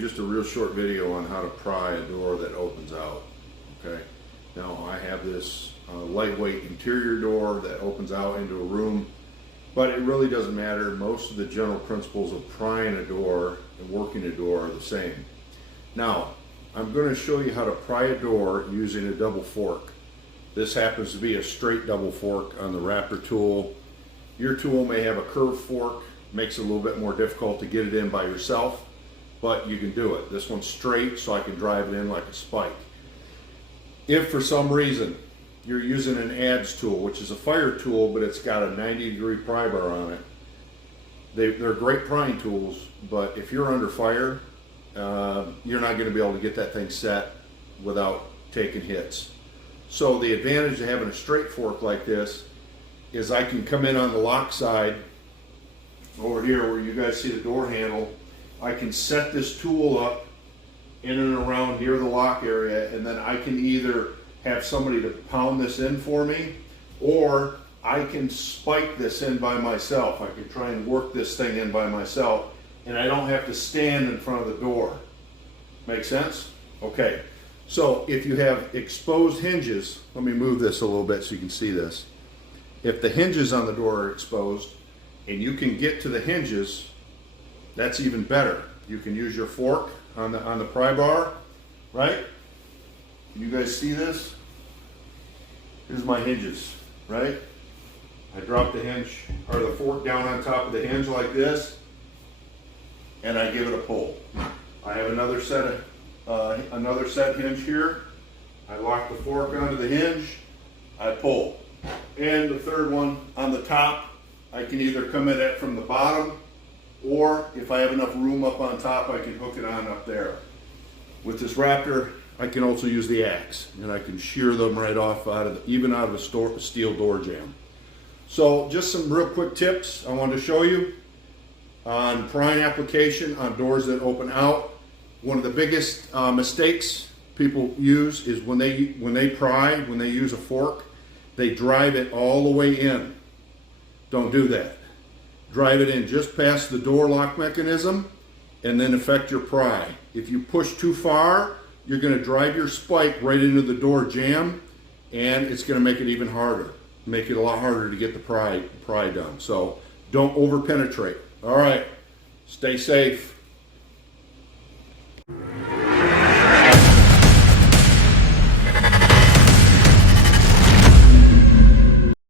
just a real short video on how to pry a door that opens out. Okay, now I have this lightweight interior door that opens out into a room, but it really doesn't matter. Most of the general principles of prying a door and working a door are the same. Now, I'm going to show you how to pry a door using a double fork. This happens to be a straight double fork on the Raptor tool. Your tool may have a curved fork, makes it a little bit more difficult to get it in by yourself, but you can do it. This one's straight, so I can drive it in like a spike. If for some reason you're using an adze tool, which is a fire tool, but it's got a 90-degree pry bar on it, they're great prying tools, but if you're under fire, you're not going to be able to get that thing set without taking hits. So the advantage of having a straight fork like this is I can come in on the lock side over here where you guys see the door handle. I can set this tool up in and around near the lock area, and then I can either have somebody to pound this in for me, or I can spike this in by myself. I can try and work this thing in by myself, and I don't have to stand in front of the door. Make sense? Okay, so if you have exposed hinges, let me move this a little bit so you can see this. If the hinges on the door are exposed and you can get to the hinges, that's even better. You can use your fork on the pry bar, right? Can you guys see this? Here's my hinges, right? I drop the hinge or the fork down on top of the hinge like this, and I give it a pull. I have another set hinge here. I lock the fork onto the hinge, I pull. And the third one on the top, I can either come at it from the bottom, or if I have enough room up on top, I can hook it on up there. With this Raptor, I can also use the axe, and I can shear them right off even out of a steel door jamb. So just some real quick tips I wanted to show you on prying application on doors that open out. One of the biggest mistakes people use is when they use a fork, they drive it all the way in. Don't do that. Drive it in just past the door lock mechanism and then affect your pry. If you push too far, you're going to drive your spike right into the door jamb, and it's going to make it even harder. Make it a lot harder to get the pry done. So don't over penetrate. All right, stay safe.